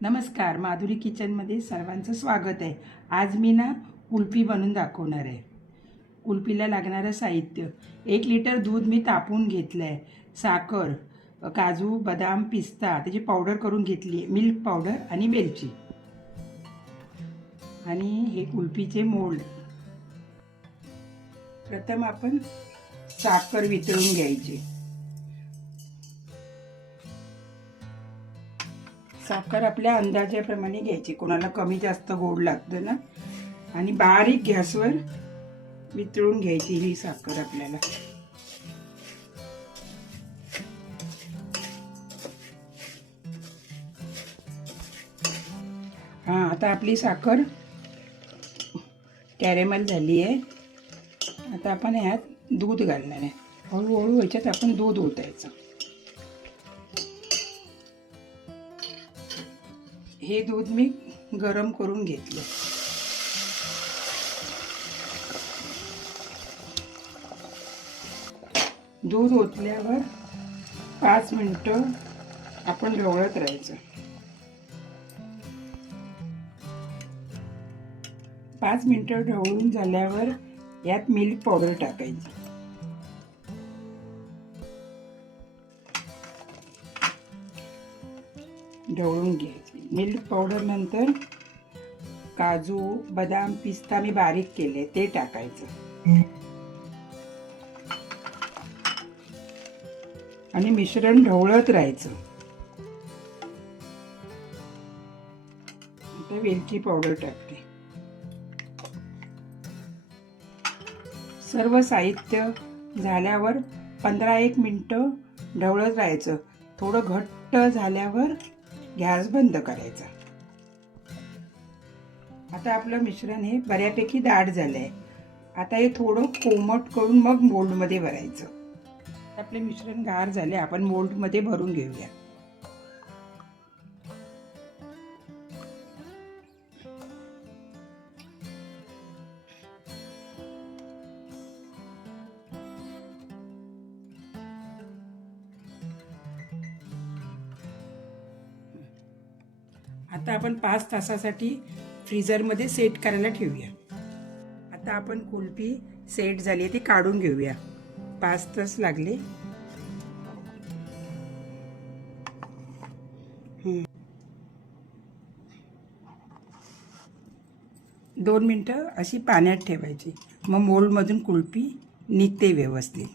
नमस्कार, माधुरी किचनमध्ये सर्वांचं स्वागत आहे। आज मी कुल्फी बनवून दाखवणार आहे। कुल्फीला लागणारं साहित्य 1 लिटर दूध मी तापून घेतलं आहे, साखर, काजू, बदाम, पिस्ता त्याची पावडर करून घेतली आहे, मिल्क पावडर आणि वेलची, आणि हे कुल्फीचे मोल्ड। प्रथम आपण साखर वितळून घ्यायची। साखर आपल्या अंदाजाप्रमाणे घ्यायची, कोणाला कमी जास्त गोड लागतं ना, आणि बारीक गॅसवर वितळून घ्यायची ही साखर आपल्याला। आता आपली साखर कॅरेमल झाली आहे। आता आपण यात दूध घालणार आहे। हळूहळू याच्यात आपण दूध ओतायचं। हे दूध मी गरम करून घेतलं। दूध ओतल्यावर 5 मिनिटं आपण ढवळत राहायचं। 5 मिनिटं ढवळून झाल्यावर यात मिल्क पावडर टाकायची। ढवळून घ्यायची। मिल्क पावडर नंतर काजू, बदाम, पिस्ता मी बारीक केले ते टाकायचं, आणि मिश्रण ढवळत राहायचं। आता वेलची पावडर टाकते। सर्व साहित्य झाल्यावर 15-1 मिनिटं ढवळत राहायचं। थोडं घट्ट झाल्यावर गॅस बंद करायचा। आता आपलं मिश्रण हे बऱ्यापैकी दाट झालंय। आता हे थोडं कोमट करून मग मोल्डमध्ये भरायचं। आपले मिश्रण गार झाले, आपण मोल्डमध्ये भरून घेऊया। आता आपण 5 तासासाठी फ्रीजरमध्ये सेट करायला ठेवूया। आता आपण कुल्फी सेट झाली आहे ती काढून घेऊया। 5 तास लागले। 2 मिनिटं अशी पाण्यात ठेवायची, मग मोल्डमधून कुल्फी निघते व्यवस्थित।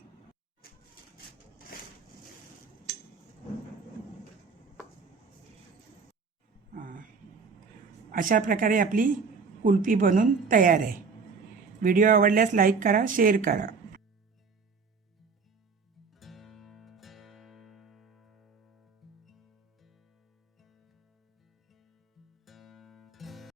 अशा प्रकारे आपली कुल्फी बनून तयार आहे। व्हिडिओ आवडल्यास लाईक करा, शेअर करा।